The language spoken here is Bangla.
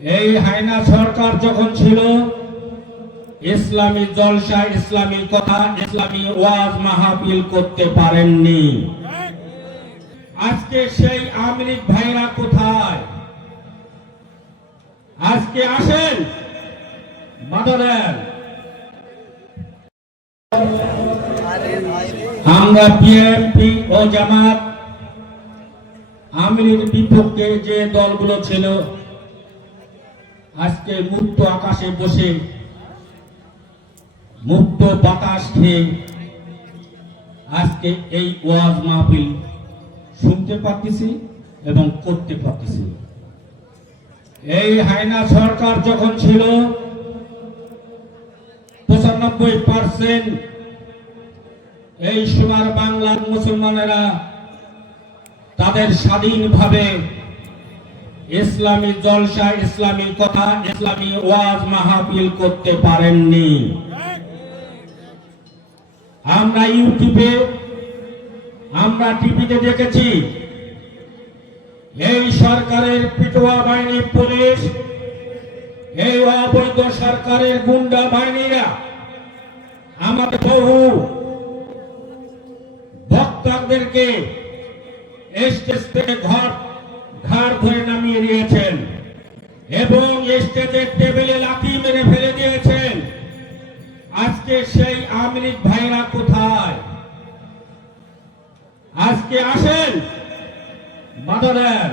এই হায়না সরকার যখন ছিল, ইসলামী জলসা, ইসলামী কথা, ইসলামী ওয়াজ মাহফিল করতে পারেননি। আজকে সেই আমেরিক ভাইরা কোথায়? আজকে আসেন মাদারের আমরা পিএমপি ও জামাত আমিরের বিপক্ষে যে দলগুলো ছিল আজকে মুক্ত আকাশে বসে, মুক্ত বাতাস খেয়ে আজকে এই ওয়াজ মাহফিল শুনতে পারতেছি এবং করতে পারতেছি। এই হায়না সরকার যখন ছিল, পঁচানব্বই পার্সেন্ট এই সোনার বাংলার মুসলমানেরা তাদের স্বাধীনভাবে ইসলামী জলসা, ইসলামী কথা, ইসলামী ওয়াজ মাহফিল করতে পারেননি। আমরা ইউটিউবে, আমরা টিভিতে দেখেছি, এই সরকারের পিটুয়া বাহিনী পুলিশ, এই অবৈধ সরকারের গুন্ডা বাহিনীরা আমাদের বহু বক্তাদেরকে স্টেজ থেকে ঘর ঘাড় ধরে দিয়েছেন এবং স্টেজের টেবিলে লাথি মেরে ফেলে দিয়েছেন। আজকে সেই আমলিক ভাইরা কোথায়? আজকে আসেন মাদারের